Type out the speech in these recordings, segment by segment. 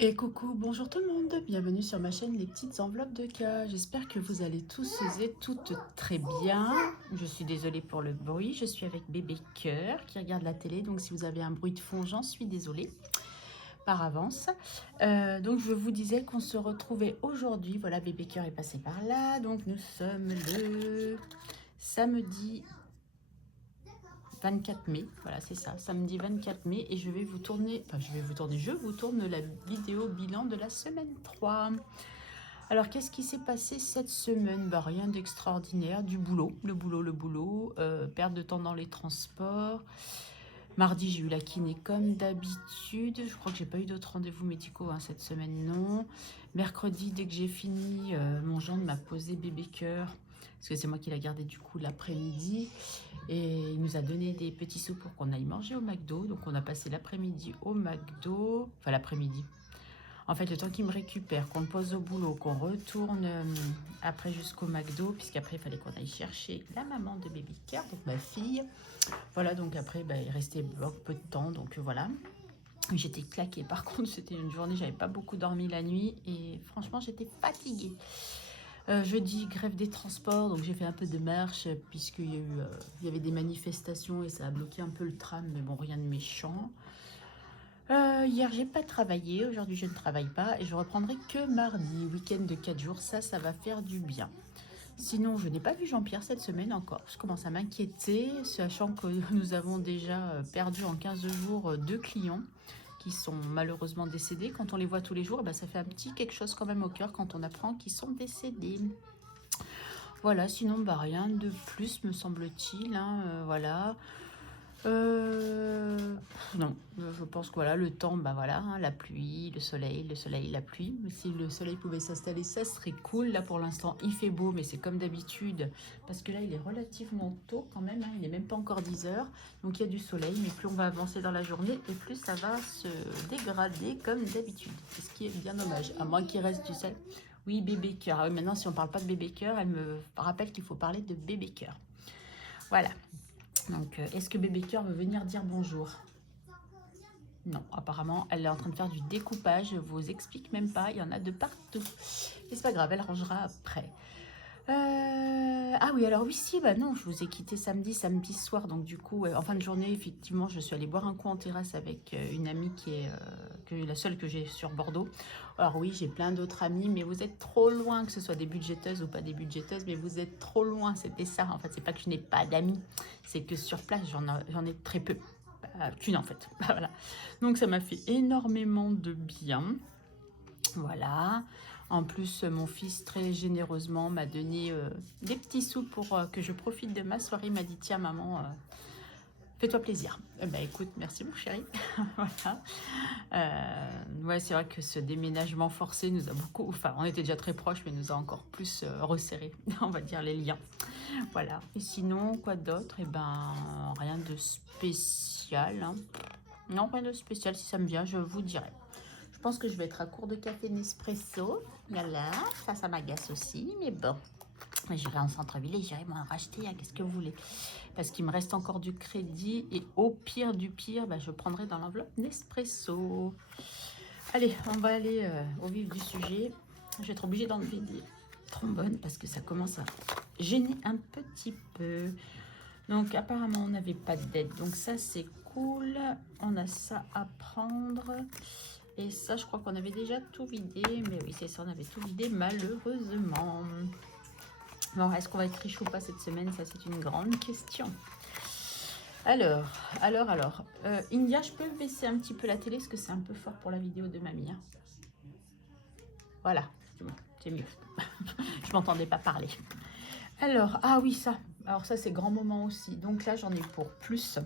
Et coucou, bonjour tout le monde, bienvenue sur ma chaîne Les Petites Enveloppes de Cas. J'espère que vous allez tous et toutes très bien. Je suis désolée pour le bruit, je suis avec bébé Cœur qui regarde la télé, donc si vous avez un bruit de fond, j'en suis désolée par avance. Donc je vous disais qu'on se retrouvait aujourd'hui, voilà, bébé Cœur est passé par là, donc nous sommes le samedi 24 mai, voilà c'est ça, samedi 24 mai et je vous tourne la vidéo bilan de la semaine 3. Alors qu'est-ce qui s'est passé cette semaine? Bah, rien d'extraordinaire, du boulot, le boulot, perte de temps dans les transports. Mardi j'ai eu la kiné comme d'habitude, je crois que j'ai pas eu d'autres rendez-vous médicaux hein, cette semaine, non. Mercredi dès que j'ai fini, mon gendre m'a posé bébé Cœur, parce que c'est moi qui l'ai gardé du coup l'après-midi. Et il nous a donné des petits sous pour qu'on aille manger au McDo. Donc on a passé l'après-midi au McDo. Enfin l'après-midi. En fait, le temps qu'il me récupère, qu'on le pose au boulot, qu'on retourne après jusqu'au McDo, puisqu'après il fallait qu'on aille chercher la maman de Baby Care, donc ma fille. Voilà, donc après bah, il restait peu de temps, donc voilà. J'étais claquée. Par contre, c'était une journée, j'avais pas beaucoup dormi la nuit et franchement, j'étais fatiguée. Jeudi, grève des transports, donc j'ai fait un peu de marche puisqu'il y avait des manifestations et ça a bloqué un peu le tram, mais bon, rien de méchant. Hier, j'ai pas travaillé, aujourd'hui je ne travaille pas et je reprendrai que mardi, week-end de 4 jours, ça va faire du bien. Sinon, je n'ai pas vu Jean-Pierre cette semaine encore, je commence à m'inquiéter, sachant que nous avons déjà perdu en 15 jours 2 clients qui sont malheureusement décédés. Quand on les voit tous les jours, bah, ça fait un petit quelque chose quand même au cœur quand on apprend qu'ils sont décédés. Voilà, sinon, bah, rien de plus, me semble-t-il. Hein, voilà. Non, je pense que voilà, le temps, bah voilà, hein, la pluie, le soleil, la pluie. Mais si le soleil pouvait s'installer, ça serait cool. Là, pour l'instant, il fait beau, mais c'est comme d'habitude. Parce que là, il est relativement tôt quand même. Hein, il n'est même pas encore 10 heures. Donc, il y a du soleil. Mais plus on va avancer dans la journée, et plus ça va se dégrader comme d'habitude. Ce qui est bien dommage. À moins qu'il reste du soleil. Oui, bébé cœur. Ah oui, maintenant, si on parle pas de bébé cœur, elle me rappelle qu'il faut parler de bébé cœur. Voilà. Donc, est-ce que bébé cœur veut venir dire bonjour? Non, apparemment, elle est en train de faire du découpage. Je vous explique même pas. Il y en a de partout. Mais c'est pas grave, elle rangera après. Ah oui, alors oui, si, bah non, je vous ai quitté samedi soir. Donc du coup, en fin de journée, effectivement, je suis allée boire un coup en terrasse avec une amie qui est la seule que j'ai sur Bordeaux. Alors oui, j'ai plein d'autres amis, mais vous êtes trop loin, que ce soit des budgéteuses ou pas des budgéteuses, mais vous êtes trop loin, c'était ça. En fait, c'est pas que je n'ai pas d'amis, c'est que sur place, j'en ai très peu. Qu'une en fait. Voilà. Donc ça m'a fait énormément de bien. Voilà. En plus, mon fils très généreusement m'a donné des petits sous pour que je profite de ma soirée. Il m'a dit tiens maman, fais-toi plaisir. Bah écoute, merci mon chéri. Voilà. Ouais, c'est vrai que ce déménagement forcé nous a beaucoup. Enfin, on était déjà très proches, mais nous a encore plus resserré, on va dire, les liens. Voilà. Et sinon, quoi d'autre? Eh ben, rien de spécial. Hein. Non, rien de spécial. Si ça me vient, je vous dirai. Je pense que je vais être à court de café Nespresso. Voilà, ça m'agace aussi, mais bon. J'irai en centre-ville et j'irai m'en racheter. Hein, qu'est-ce que vous voulez? Parce qu'il me reste encore du crédit et au pire du pire, bah, je prendrai dans l'enveloppe Nespresso. Allez, on va aller au vif du sujet. Je vais être obligée d'enlever des trombones parce que ça commence à gêner un petit peu. Donc apparemment on n'avait pas d'aide, donc ça c'est cool. On a ça à prendre. Et ça je crois qu'on avait déjà tout vidé. Mais oui c'est ça, on avait tout vidé malheureusement. Bon, est-ce qu'on va être riche ou pas cette semaine? Ça c'est une grande question. Alors, India, je peux baisser un petit peu la télé parce que c'est un peu fort pour la vidéo de mamie. Hein. Voilà, c'est mieux. Je m'entendais pas parler. Alors, ah oui, ça. Alors ça, c'est grand moment aussi. Donc là, j'en ai eu pour plus.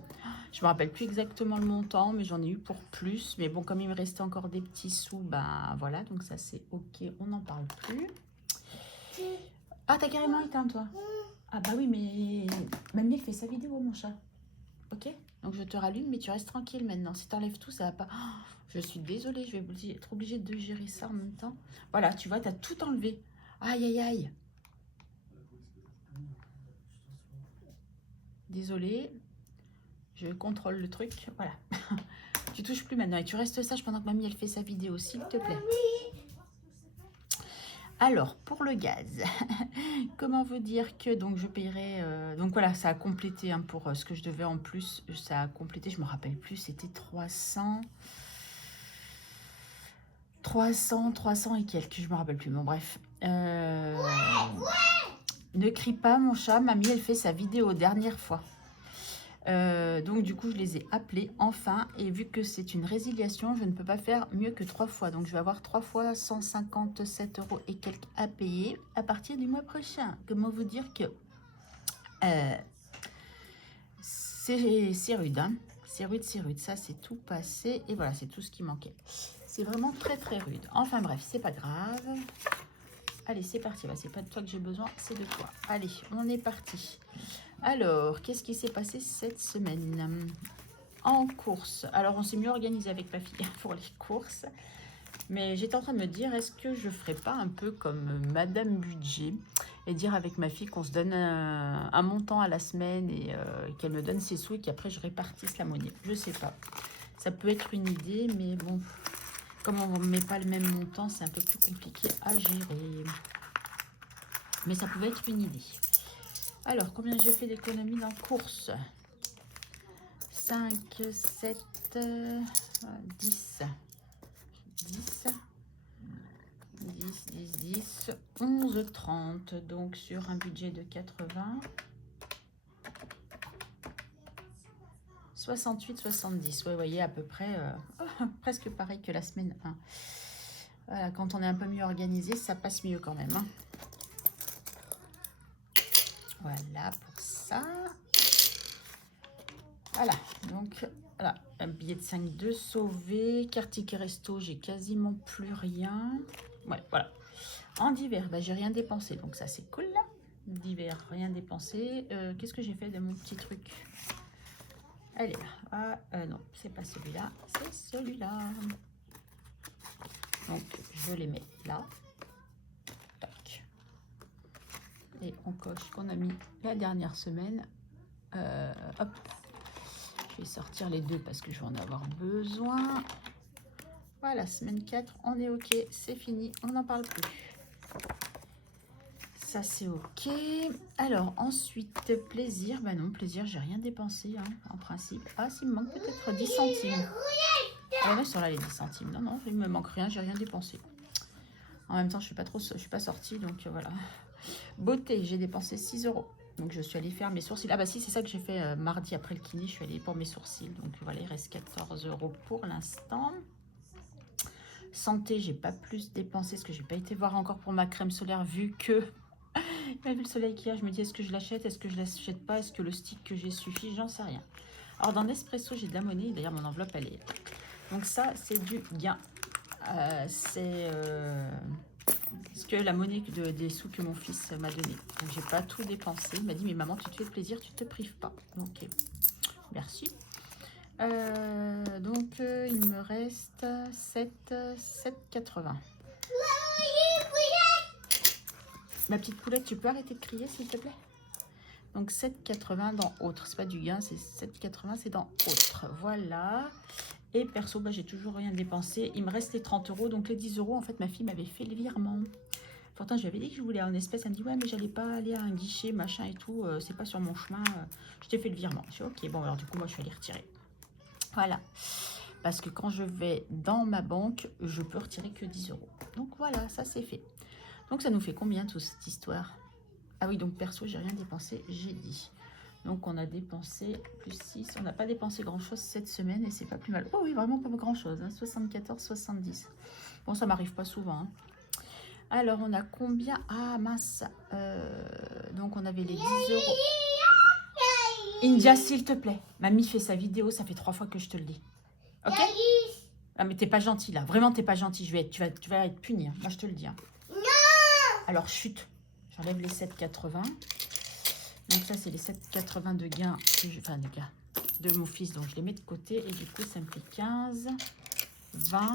Je me rappelle plus exactement le montant, mais j'en ai eu pour plus. Mais bon, comme il me restait encore des petits sous, ben voilà. Donc ça, c'est OK. On n'en parle plus. Ah, t'as carrément éteint, toi? Ah bah oui, mais Mamie, elle fait sa vidéo, mon chat. OK? Donc je te rallume, mais tu restes tranquille maintenant. Si t'enlèves tout, ça va pas... Oh, je suis désolée, je vais être obligée de gérer ça en même temps. Voilà, tu vois, t'as tout enlevé. Aïe, aïe, aïe. Désolée. Je contrôle le truc. Voilà. Tu touches plus maintenant et tu restes sage pendant que mamie elle fait sa vidéo, s'il te plaît. Alors, pour le gaz, comment vous dire que donc je paierai... donc voilà, ça a complété hein, pour ce que je devais en plus. Ça a complété, je me rappelle plus, c'était 300 et quelques, je me rappelle plus. Bon, bref. Ne crie pas, mon chat. Mamie, elle fait sa vidéo dernière fois. Donc du coup je les ai appelés enfin et vu que c'est une résiliation je ne peux pas faire mieux que 3 fois, donc je vais avoir 3 fois 157 € et quelques à payer à partir du mois prochain. Comment vous dire que c'est rude hein, c'est rude, ça c'est tout passé et voilà, c'est tout ce qui manquait, c'est vraiment très rude. Enfin bref, c'est pas grave. Allez, c'est parti. Bah, c'est pas de toi que j'ai besoin, c'est de toi. Allez, on est parti. Alors, qu'est-ce qui s'est passé cette semaine en course? Alors, on s'est mieux organisé avec ma fille pour les courses. Mais j'étais en train de me dire, est-ce que je ferais pas un peu comme Madame Budget et dire avec ma fille qu'on se donne un montant à la semaine et qu'elle me donne ses sous et qu'après je répartisse la monnaie. Je sais pas. Ça peut être une idée, mais bon... Comme on ne met pas le même montant, c'est un peu plus compliqué à gérer. Mais ça pouvait être une idée. Alors, combien j'ai fait d'économies dans course? 5, 7, 10. 10, 11, 30. Donc, sur un budget de 80. 68, 70. Ouais, vous voyez, à peu près, presque pareil que la semaine 1. Voilà, quand on est un peu mieux organisé, ça passe mieux quand même. Hein. Voilà pour ça. Voilà, donc voilà, un billet de 5,2 sauvé. Carte ticket resto, j'ai quasiment plus rien. Ouais, voilà. En divers, bah, j'ai rien dépensé, donc ça c'est cool. Divers, rien dépensé. Qu'est-ce que j'ai fait de mon petit truc? Elle est là. Ah, non, c'est pas celui-là, c'est celui-là. Donc, je les mets là. Tac. Et on coche qu'on a mis la dernière semaine. Hop. Je vais sortir les deux parce que je vais en avoir besoin. Voilà, semaine 4, on est OK. C'est fini, on n'en parle plus. Ça, c'est OK. Alors, ensuite, plaisir. Bah non, plaisir, j'ai rien dépensé, hein, en principe. Ah, s'il me manque peut-être 10 centimes. Ah ouais, sur là, les 10 centimes. Non, non, il me manque rien, j'ai rien dépensé. En même temps, je suis pas sortie, donc voilà. Beauté, j'ai dépensé 6 €. Donc, je suis allée faire mes sourcils. Ah bah si, c'est ça que j'ai fait mardi après le kiné. Je suis allée pour mes sourcils. Donc, voilà, il reste 14 € pour l'instant. Santé, j'ai pas plus dépensé parce que j'ai pas été voir encore pour ma crème solaire vu que... vu le soleil qu'il y a, je me dis est-ce que je l'achète, est-ce que je l'achète pas, est-ce que le stick que j'ai suffit, j'en sais rien. Alors, dans Nespresso, j'ai de la monnaie. D'ailleurs, mon enveloppe, elle est... Donc, ça, c'est du gain. C'est... Parce que la monnaie des sous que mon fils m'a donné. Donc, j'ai pas tout dépensé. Il m'a dit, mais maman, tu te fais plaisir, tu te prives pas. Donc, merci. Donc, il me reste 7,80. Ma petite poulette, tu peux arrêter de crier, s'il te plaît? Donc, 7,80 dans autre. C'est pas du gain, c'est 7,80, c'est dans autre. Voilà. Et perso, bah, j'ai toujours rien dépensé. Il me reste les 30 €. Donc, les 10 €, en fait, ma fille m'avait fait le virement. Pourtant, je lui avais dit que je voulais en espèces. Elle me dit, ouais, mais j'allais pas aller à un guichet, machin et tout. C'est pas sur mon chemin. Je t'ai fait le virement. Je suis ok. Bon, alors du coup, moi, je suis allée retirer. Voilà. Parce que quand je vais dans ma banque, je peux retirer que 10 €. Donc, voilà, ça, c'est fait. Donc, ça nous fait combien, toute cette histoire? Ah oui, donc, perso, j'ai rien dépensé, j'ai dit. Donc, on a dépensé plus 6. On n'a pas dépensé grand-chose cette semaine et c'est pas plus mal. Oh oui, vraiment pas grand-chose. Hein, 74, 70. Bon, ça m'arrive pas souvent. Hein. Alors, on a combien? Ah, mince. Donc, on avait les 10 €. India, s'il te plaît. Mamie fait sa vidéo. Ça fait 3 fois que je te le dis. Ok? Ah, mais t'es pas gentil, là. Vraiment, t'es pas gentil. Tu vas être puni. Hein. Moi, je te le dis. Hein. Non! Alors, chut. J'enlève les 7,80. Donc ça, c'est les 7,80 de gain, enfin de gain de mon fils. Donc je les mets de côté et du coup, ça me fait 15, 20,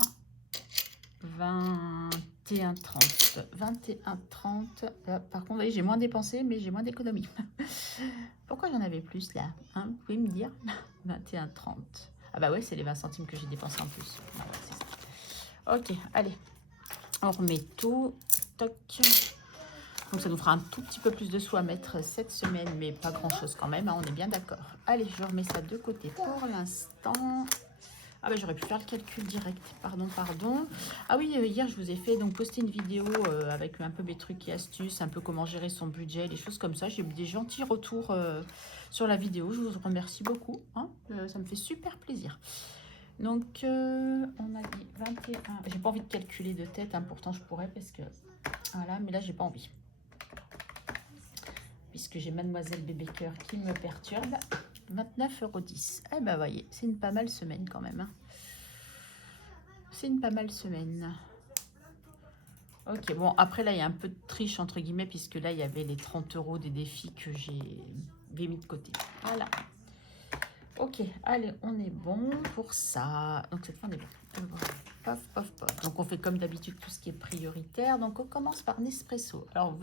21, 30. 21, 30. Là, par contre, vous voyez, j'ai moins dépensé, mais j'ai moins d'économies. Pourquoi j'en avais plus là, hein? Vous pouvez me dire? 21, 30. Ah bah ouais, c'est les 20 centimes que j'ai dépensé en plus. Ah ouais, c'est ça. Ok, allez. On remet tout. Toc. Donc ça nous fera un tout petit peu plus de sous à mettre cette semaine, mais pas grand chose quand même, hein, on est bien d'accord. Allez, je remets ça de côté pour l'instant. Ah ben j'aurais pu faire le calcul direct, pardon. Ah oui, hier je vous ai fait donc poster une vidéo avec un peu mes trucs et astuces, un peu comment gérer son budget, des choses comme ça. J'ai eu des gentils retours sur la vidéo, je vous remercie beaucoup, hein, ça me fait super plaisir. Donc on a dit 21, j'ai pas envie de calculer de tête, hein, pourtant je pourrais parce que, voilà, mais là j'ai pas envie. Puisque j'ai Mademoiselle Bébé Cœur qui me perturbe. 29,10 €. Eh ben voyez, c'est une pas mal semaine quand même, hein. C'est une pas mal semaine. Ok, bon, après là, il y a un peu de triche, entre guillemets, puisque là, il y avait les 30 € des défis que j'ai mis de côté. Voilà. Ok, allez, on est bon pour ça. Donc cette fois, on est bon. Pof, pof, pof. Donc on fait comme d'habitude tout ce qui est prioritaire. Donc on commence par Nespresso. Alors,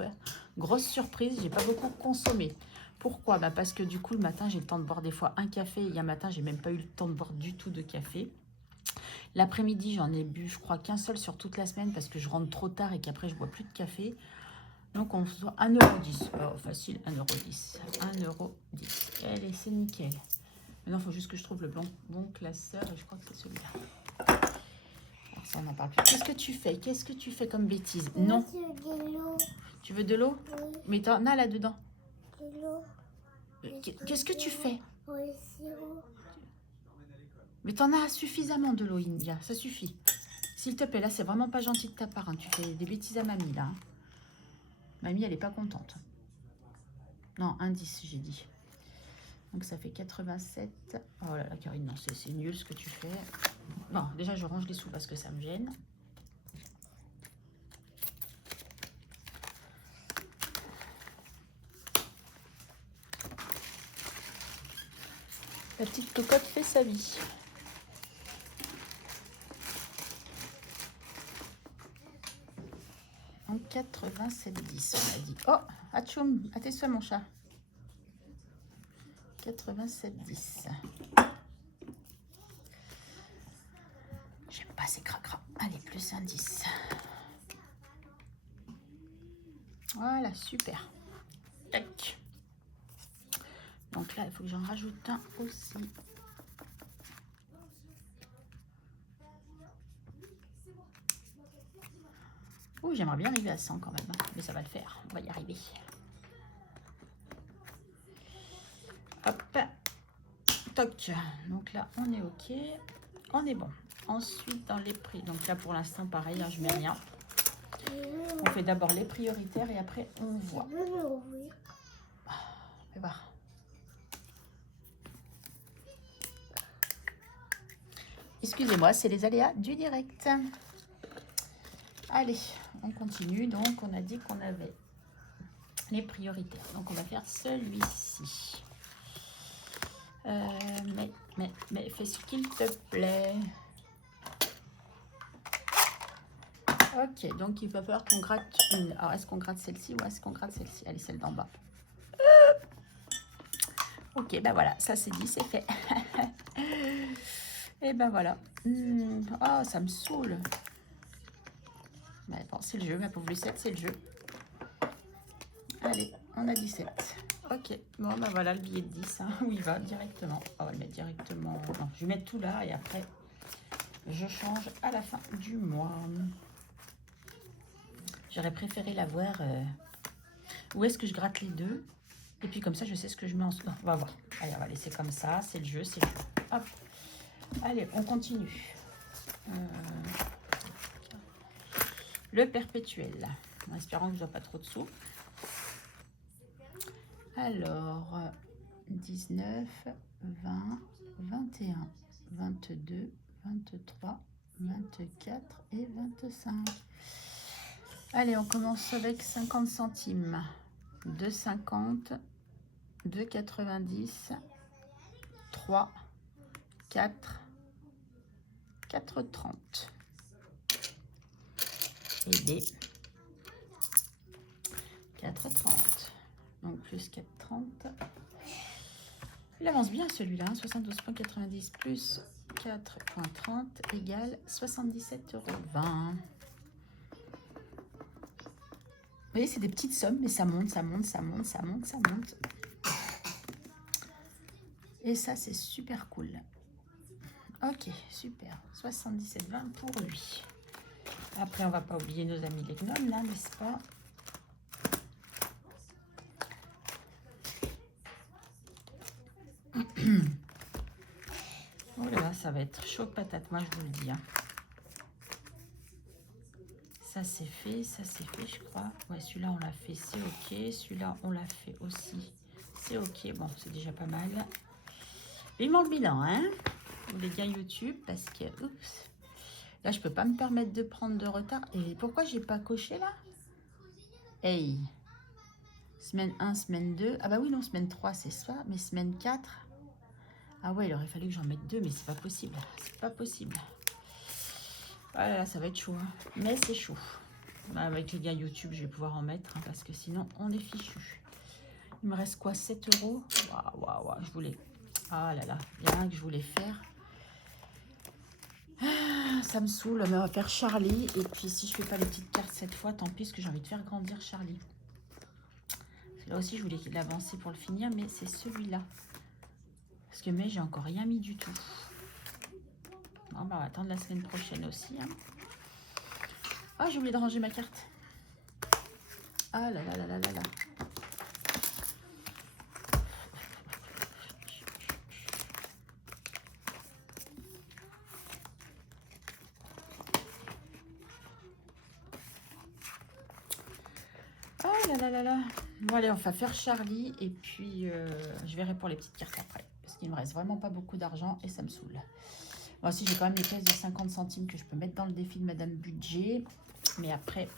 grosse surprise, j'ai pas beaucoup consommé. Pourquoi? Bah parce que du coup, le matin, j'ai le temps de boire des fois un café. Et il y a un matin, j'ai même pas eu le temps de boire du tout de café. L'après-midi, j'en ai bu, je crois, qu'un seul sur toute la semaine parce que je rentre trop tard et qu'après, je bois plus de café. Donc, on se voit 1,10 €. Oh, facile, 1,10 €. 1,10 €. Allez, c'est nickel. Maintenant, il faut juste que je trouve le bon classeur et je crois que c'est celui-là. Alors, ça, on n'en parle plus. Qu'est-ce que tu fais? Qu'est-ce que tu fais comme bêtise? Non. Tu veux de l'eau? Oui. Mais t'en as là-dedans. De l'eau. Qu'est-ce que tu fais? Oui, mais t'en as suffisamment de l'eau, India, ça suffit. S'il te plaît, là, c'est vraiment pas gentil de ta part, hein. Tu fais des bêtises à mamie, là, hein. Mamie, elle est pas contente. Non, 1,10 €, j'ai dit. Donc, ça fait 87. Oh là là, Karine, non, c'est nul ce que tu fais. Bon, déjà, je range les sous parce que ça me gêne. La petite cocotte fait sa vie. En 87,10, on a dit. Oh, atchoum, à tes soins, mon chat. 87,10. J'aime pas ces cracras. Allez, plus un 10. Voilà, super. Tac. Donc là, il faut que j'en rajoute un aussi. Oh, j'aimerais bien arriver à 100 quand même, hein, mais ça va le faire. On va y arriver. Hop. Toc. Donc là, on est OK. On est bon. Ensuite, dans les prix. Donc là, pour l'instant, pareil, hein, je mets rien. On fait d'abord les prioritaires et après, on voit. Fais voir. Excusez-moi, c'est les aléas du direct. Allez, on continue. Donc, on a dit qu'on avait les prioritaires. Donc, on va faire celui-ci. Mais fais ce qu'il te plaît. Ok, donc il va falloir qu'on gratte une. Alors, est-ce qu'on gratte celle-ci ou est-ce qu'on gratte celle-ci? Allez, celle d'en bas. Ok, ben voilà, ça c'est dit, c'est fait. Et ben voilà. Oh, ça me saoule. Mais bon, c'est le jeu, ma pauvre Lucette, c'est le jeu. Allez, on a 17. Ok, bon ben voilà le billet de 10, hein, où il va directement. On va le mettre directement. Non, je vais mettre tout là et après, je change à la fin du mois. J'aurais préféré l'avoir. Où est-ce que je gratte les deux? Et puis comme ça, je sais ce que je mets en... Non, on va voir. Allez, on va laisser comme ça. C'est le jeu, c'est le jeu. Hop. Allez, on continue. Le perpétuel. En espérant que je n'ai pas trop de sous. Alors, 19, 20, 21, 22, 23, 24 et 25. Allez, on commence avec 50 centimes. 2,50, 2,90, 3, 4, 4,30. Et des 4,30. Donc plus 4,30. Il avance bien celui-là, 72,90 plus 4,30 égale 77,20 €. Vous voyez, c'est des petites sommes, mais ça monte, ça monte, ça monte, ça monte, ça monte. Et ça, c'est super cool. Ok, super. 77,20 pour lui. Après, on va pas oublier nos amis les gnomes, là, n'est-ce pas? Oh là là, ça va être chaud patate, moi, je vous le dis. Hein. Ça, c'est fait, je crois. Ouais, celui-là, on l'a fait, c'est ok. Celui-là, on l'a fait aussi. C'est ok. Bon, c'est déjà pas mal. Vivement le bilan, hein, les gars YouTube, parce que, oups, là, je peux pas me permettre de prendre de retard. Et pourquoi j'ai pas coché, là? Hey, semaine 1, semaine 2. Ah bah oui, non, semaine 3, c'est ça. Mais semaine 4. Ah ouais, il aurait fallu que j'en mette 2, mais c'est pas possible. C'est pas possible. Voilà, là, ça va être chaud. Hein. Mais c'est chaud. Avec les gars YouTube, je vais pouvoir en mettre, hein, parce que sinon, on est fichu. Il me reste quoi, 7 €? Waouh, waouh, waouh, je voulais... Ah là là, il y a un que je voulais faire. Ah, ça me saoule, mais on va faire Charlie. Et puis, si je fais pas les petites cartes cette fois, tant pis, parce que j'ai envie de faire grandir Charlie. Là aussi, je voulais l'avancer pour le finir, mais c'est celui-là. Parce que mais j'ai encore rien mis du tout. Bon, bah, on va attendre la semaine prochaine aussi. Hein. Ah, j'ai oublié de ranger ma carte. Ah là là là là là là. Oh là là là là. Bon allez, on va faire Charlie et puis je verrai pour les petites cartes après. Parce qu'il me reste vraiment pas beaucoup d'argent et ça me saoule. Bon, si j'ai quand même les pièces de 50 centimes que je peux mettre dans le défi de Madame Budget. Mais après...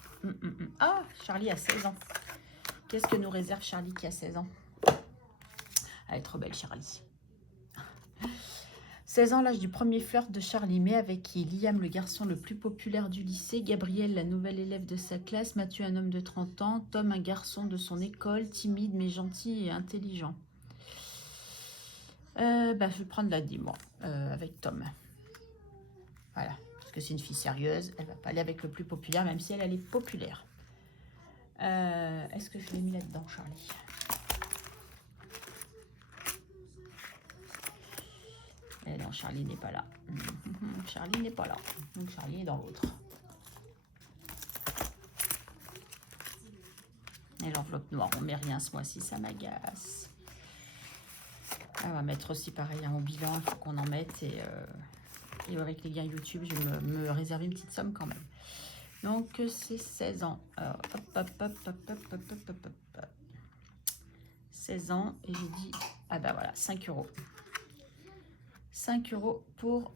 Ah, Charlie a 16 ans. Qu'est-ce que nous réserve Charlie qui a 16 ans? Elle est trop belle, Charlie. 16 ans, l'âge du premier flirt de Charlie, mais avec qui? Liam, le garçon le plus populaire du lycée, Gabrielle, la nouvelle élève de sa classe, Mathieu, un homme de 30 ans, Tom, un garçon de son école, timide mais gentil et intelligent. Je vais prendre la 10, moi, avec Tom. Voilà, parce que c'est une fille sérieuse, elle va pas aller avec le plus populaire, même si elle est populaire. Est-ce que je l'ai mis là-dedans, Charlie? Eh non, Charlie n'est pas là. Charlie n'est pas là. Donc Charlie est dans l'autre. Et l'enveloppe noire, on met rien ce mois-ci, ça m'agace. On va mettre aussi pareil au bilan, il faut qu'on en mette. Et avec les gars YouTube, je vais me réserver une petite somme quand même. Donc c'est 16 ans. Alors, hop. 16 ans et j'ai dit, ah bah voilà, 5 €. 5 € pour...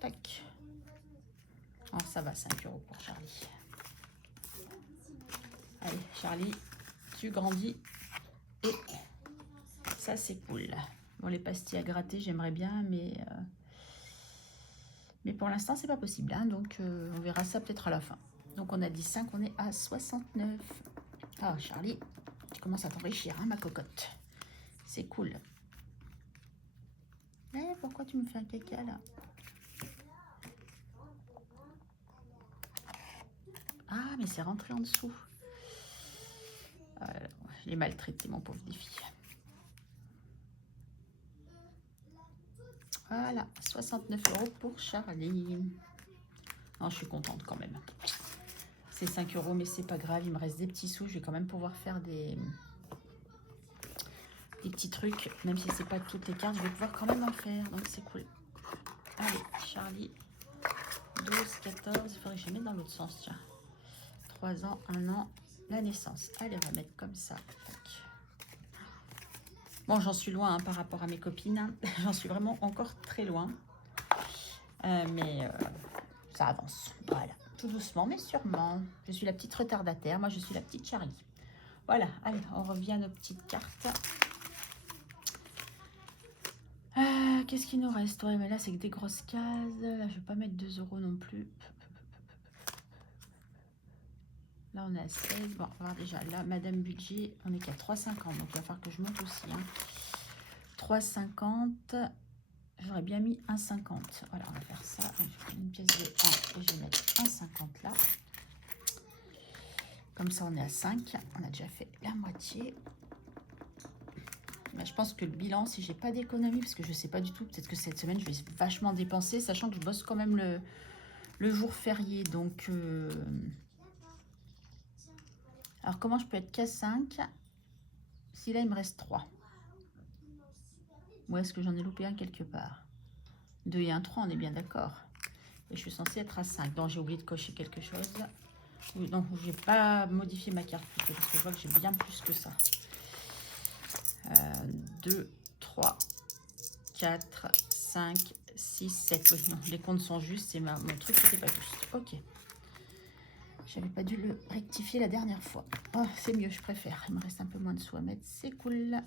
Tac. Alors ça va, 5 € pour Charlie. Allez, Charlie, tu grandis. Et ça, c'est cool. Bon, les pastilles à gratter, j'aimerais bien, mais pour l'instant, c'est pas possible. Hein, donc, on verra ça peut-être à la fin. Donc, on a dit 5, on est à 69. Ah, Charlie, tu commences à t'enrichir, hein, ma cocotte. C'est cool. Eh, pourquoi tu me fais un caca, là? Ah, mais c'est rentré en dessous. Je l'ai maltraité, mon pauvre défi. Voilà, 69 € pour Charlie. Non, je suis contente quand même. C'est 5 €, mais c'est pas grave. Il me reste des petits sous. Je vais quand même pouvoir faire des petits trucs. Même si c'est pas toutes les cartes, je vais pouvoir quand même en faire. Donc, c'est cool. Allez, Charlie. 12, 14. Il faudrait que je les mette dans l'autre sens, tiens. 3 ans, 1 an, la naissance. Allez, on va mettre comme ça. Tac. Bon, j'en suis loin hein, par rapport à mes copines. J'en suis vraiment encore très loin. Mais ça avance. Voilà. Tout doucement, mais sûrement. Je suis la petite retardataire. Moi, je suis la petite Charlie. Voilà. Allez, on revient à nos petites cartes. Qu'est-ce qu'il nous reste? Ouais, mais là, c'est que des grosses cases. Là, je ne vais pas mettre 2 € non plus. Là, on est à 16. Bon, on va voir déjà. Là, Madame Budget, on est qu'à 3,50. Donc, il va falloir que je monte aussi. Hein. 3,50. J'aurais bien mis 1,50. Voilà, on va faire ça. Je vais une pièce de 1 et je vais mettre 1,50 là. Comme ça, on est à 5. On a déjà fait la moitié. Mais je pense que le bilan, si j'ai pas d'économie, parce que je sais pas du tout, peut-être que cette semaine, je vais vachement dépenser, sachant que je bosse quand même le jour férié. Donc, alors, comment je peux être qu'à 5 si là, il me reste 3? Ou est-ce que j'en ai loupé un quelque part? 2 et 1, 3, on est bien d'accord. Et je suis censée être à 5. Donc, j'ai oublié de cocher quelque chose. Donc, je vais pas modifier ma carte plutôt, parce que je vois que j'ai bien plus que ça. 2, 3, 4, 5, 6, 7. Oui, non, les comptes sont justes. C'est mon truc qui n'était pas juste. Ok. J'avais pas dû le rectifier la dernière fois. Oh, c'est mieux, je préfère. Il me reste un peu moins de sous à mettre. C'est cool.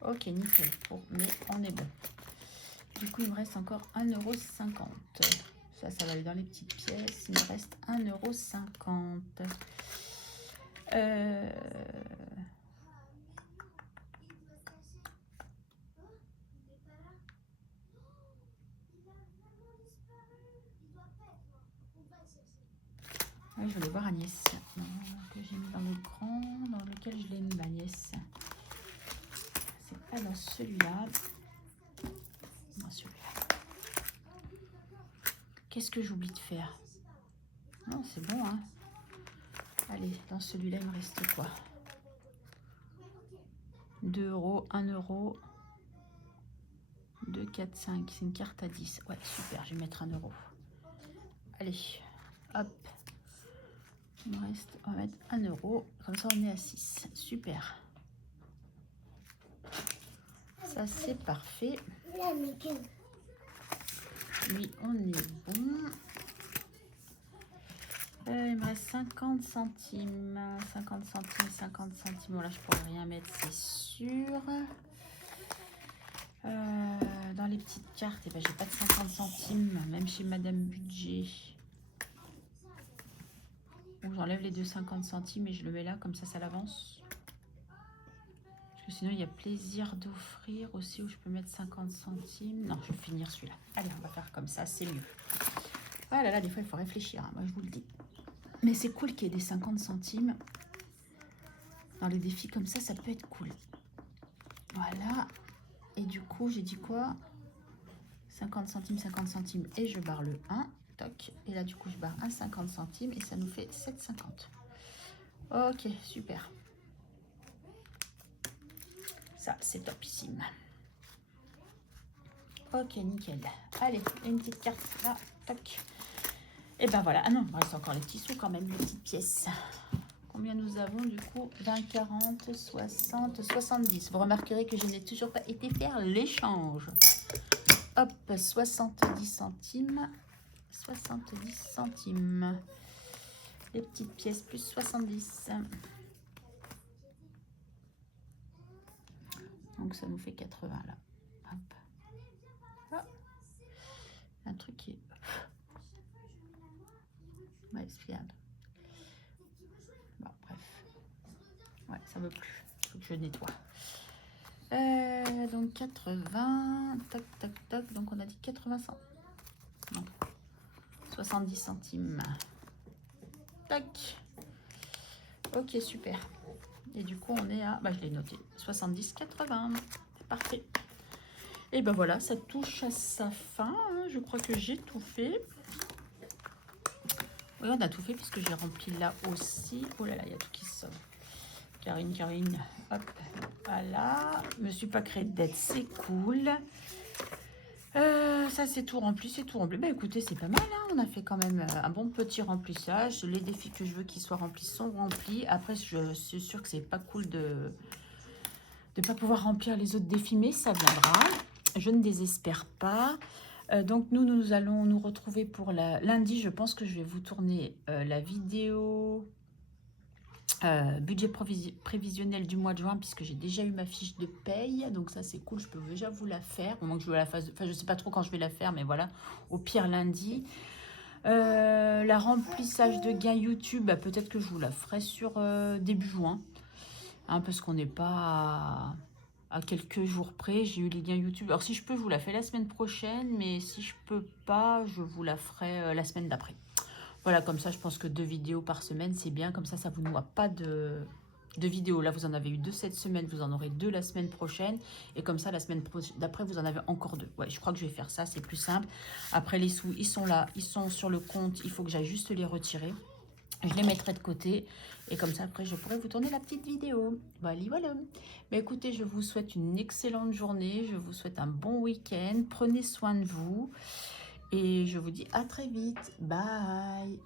Ok, nickel. Bon, mais on est bon. Du coup, il me reste encore 1,50 €. Ça va aller dans les petites pièces. Il me reste 1,50 €. Ouais, je voulais voir Agnès. Non, que j'ai mis dans le grand, dans lequel je l'ai mis, Agnès. C'est pas dans celui-là. Dans celui-là. Qu'est-ce que j'oublie de faire? Non, c'est bon, hein. Allez, dans celui-là, il me reste quoi? 2 €, 1 €. 2, 4, 5. C'est une carte à 10. Ouais, super, je vais mettre 1 €. Allez, hop. Il me reste, on va mettre 1 €. Comme ça, on est à 6. Super. Ça, c'est parfait. Oui, on est bon. Il me reste 50 centimes. 50 centimes, 50 centimes. Bon, là, je pourrais rien mettre, c'est sûr. Dans les petites cartes, eh ben, j'ai pas de 50 centimes, même chez Madame Budget. Donc, j'enlève les 2,50 centimes et je le mets là, comme ça l'avance. Parce que sinon, il y a plaisir d'offrir aussi où je peux mettre 50 centimes. Non, je vais finir celui-là. Allez, on va faire comme ça, c'est mieux. Ah là là, des fois, il faut réfléchir, hein, moi, je vous le dis. Mais c'est cool qu'il y ait des 50 centimes. Dans les défis comme ça peut être cool. Voilà. Et du coup, j'ai dit quoi? 50 centimes, 50 centimes. Et je barre le 1. Toc. Et là, du coup, je barre un 50 centimes. Et ça nous fait 7,50. Ok, super. Ça, c'est topissime. Ok, nickel. Allez, une petite carte là. Toc. Et ben voilà. Ah non, il reste encore les petits sous quand même, les petites pièces. Combien nous avons du coup? 20, 40, 60, 70. Vous remarquerez que je n'ai toujours pas été faire l'échange. Hop, 70 centimes. 70 centimes. Les petites pièces plus 70. Donc ça nous fait 80 là. Hop. Ah. Un truc qui est... Ouais, c'est fiable. Bon, bref. Ouais, ça veut plus. Il faut que je nettoie. Donc 80. Tac, tac, tac. Donc on a dit 80 centimes. Non. 70 centimes. Tac. Ok, super. Et du coup, on est à... Bah, je l'ai noté. 70, 80. C'est parfait. Et ben voilà, ça touche à sa fin. Hein. Je crois que j'ai tout fait. Oui, on a tout fait puisque j'ai rempli là aussi. Oh là là, il y a tout qui sort. Karine, hop, voilà. Je me suis pas créé de dette, c'est cool. Ça, c'est tout rempli, Bah écoutez, c'est pas mal, hein. On a fait quand même un bon petit remplissage. Les défis que je veux qu'ils soient remplis sont remplis. Après, je suis sûre que c'est pas cool de pas pouvoir remplir les autres défis, mais ça viendra. Je ne désespère pas. Donc nous allons nous retrouver pour lundi. Je pense que je vais vous tourner la vidéo budget prévisionnel du mois de juin, puisque j'ai déjà eu ma fiche de paye. Donc ça, c'est cool, je peux déjà vous la faire. Au moins que je la fasse, enfin, je sais pas trop quand je vais la faire, mais voilà, au pire lundi. La remplissage de gains YouTube, bah, peut-être que je vous la ferai sur début juin. Hein, parce qu'on n'est pas à quelques jours près. J'ai eu les liens YouTube. Alors si je peux, je vous la fais la semaine prochaine, mais si je peux pas, je vous la ferai la semaine d'après. Voilà, comme ça, je pense que 2 vidéos par semaine, c'est bien. Comme ça vous ne noie pas de vidéos. Là, vous en avez eu 2 cette semaine, vous en aurez 2 la semaine prochaine. Et comme ça, la semaine d'après, vous en avez encore 2. Ouais, je crois que je vais faire ça, c'est plus simple. Après, les sous, ils sont là, ils sont sur le compte. Il faut que j'aille juste les retirer. Je les mettrai de côté. Et comme ça, après, je pourrai vous tourner la petite vidéo. Voilà, voilà. Mais écoutez, je vous souhaite une excellente journée. Je vous souhaite un bon week-end. Prenez soin de vous. Et je vous dis à très vite. Bye.